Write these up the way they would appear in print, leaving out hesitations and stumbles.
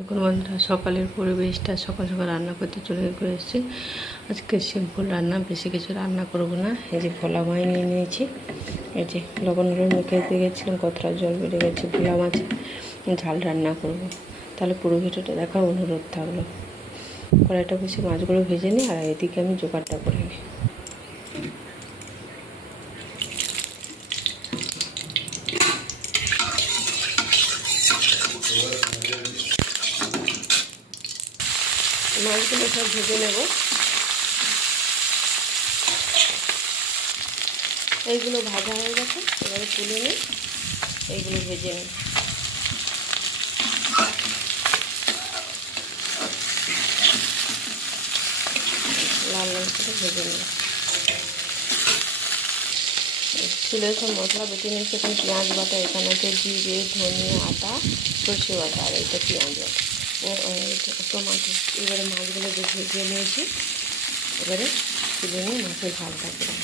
এখন বন্ধুরা সকালের পরিবেশটা সকাল সকাল রান্না করতে চলে এসেছি। আজকে সিম্পল রান্না, বেশি কিছু রান্না করব না। এই যে ভোলা মাছ নিয়ে নিয়েছি, এই যে লবণ মেখে দিয়ে গেছিলাম, কতটা জল বেড়ে গেছে। ভোলা মাছ ঝাল রান্না করব, তাহলে পুরো ভিডিওটা দেখার অনুরোধ থাকলো। কড়াইটা বসে মাছগুলো ভেজে নিই, আর এদিকে আমি জোগাড়টা করে নিই। মাছগুলো সব ভেজে নেব। এইগুলো ভাজা হয়ে গেছে, এবারে তুলে নিই, এইগুলো ভেজে নিই। লাল লাল করে ভেজে নিই। চুলে সব মশলা বেটে নিয়েছি। এখন পেঁয়াজ বাটা, এখানে আছে জিরে, ধনিয়া, আদা, সর্ষে বাটা, আর এটা পেঁয়াজ বাটা ও টমাটো। এবারে মাছগুলো যে ভেজে নিয়েছি, এবারে তুলে নিয়ে মাছের ঝালটা করে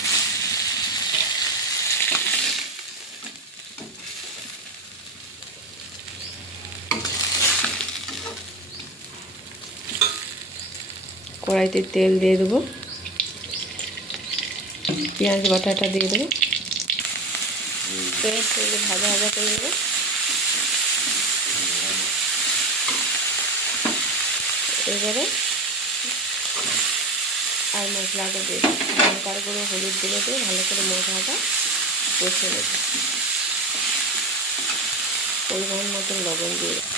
কড়াইতে তেল দিয়ে দেবো, পেঁয়াজ বাটাটা দিয়ে দেবো, পেঁয়াজ তেলে ভাজা ভাজা করে দেবো। এবারে আর মশলাটা দিয়ে দেবো, লঙ্কার গুঁড়ো, হলুদ গুঁড়ো দিয়ে ভালো করে মশলাটা কষে নেব। পরিমাণ মতন লবণ দিয়ে দেবো,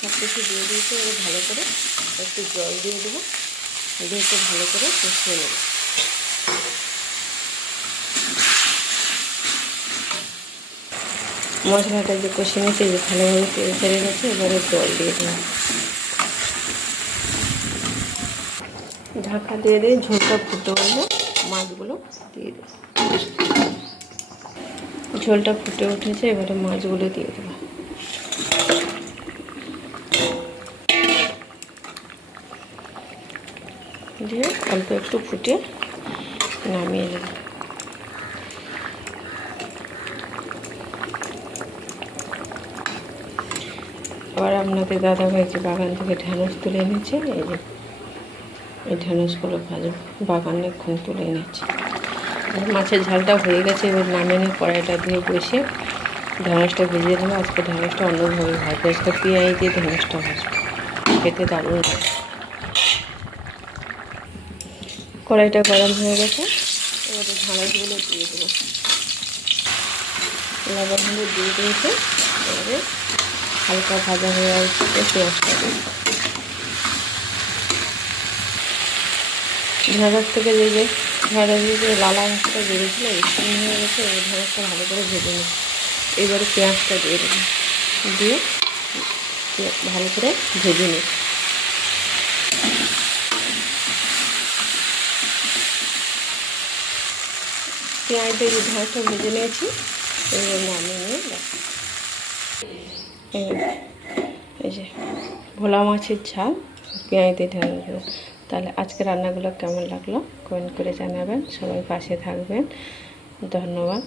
সব কিছু দিয়ে দিয়েছে। এবার ভালো করে একটু জল দিয়ে দেবো, দিয়ে একটু ভালো করে কষিয়ে নেব। মশলাটা যে কষে নিয়েছে, যে ভালোভাবে তেল ছেড়ে গেছে, এবারে জল দিয়ে দেবো। ঢাকা দিয়ে দিয়ে ঝোলটা ফুটে উঠলে মাছগুলো দিয়ে দেবো। ঝোলটা ফুটে উঠেছে, এবারে মাছগুলো দিয়ে দেবো। দিয়ে অল্প একটু ফুটে নামিয়ে নেব। আবার আপনাদের দাদা ভাই যে বাগান থেকে ঢ্যাঁড়স তুলে এনেছে, এই যে এই ঢ্যাঁড়সগুলো বাগানে এখন তুলে এনেছে। মাছের ঝালটা হয়ে গেছে, এবার নামিয়ে নিয়ে কড়াইটা দিয়ে বসে ঢ্যাঁড়সটা ভেজে নেবো। আজকে ঢ্যাঁড়সটা অন্যভাবে ভাজবো, আজকে পেঁয়াজ দিয়ে ঢ্যাঁড়সটা ভাজবো, খেতে দারুণ লাগে। কড়াইটা গরম হয়ে গেছে, এবারে ঢ্যাঁড়সগুলো দিয়ে দেবো। লবণ হলুদ দিয়ে দিয়েছে, এবারে হালকা ভাজা হয়ে আসছে পেঁয়াজটা দিয়ে। ঢ্যাঁড়স থেকে যে ঢ্যাঁড়সের যে লালা অংশটা বেরিয়েছিল, স্কিন হয়ে গেছে। এবার ঢ্যাঁড়সটা ভালো করে ভেজে নিই। এবারে পেঁয়াজটা দিয়ে দেবো, দিয়ে ভালো করে ভেজে নিই। পেঁয়াজ দিয়ে ঢ্যাঁড়সটা ভেজে নিয়েছি, এবার নামিয়ে নিয়ে এই যে ভোলা মাছের ঝাল পেঁয়াজ দিয়ে ঢ্যাঁড়স। তাহলে আজকে রান্নাগুলো কেমন লাগলো কমেন্ট করে জানাবেন। সবাই পাশে থাকবেন, ধন্যবাদ।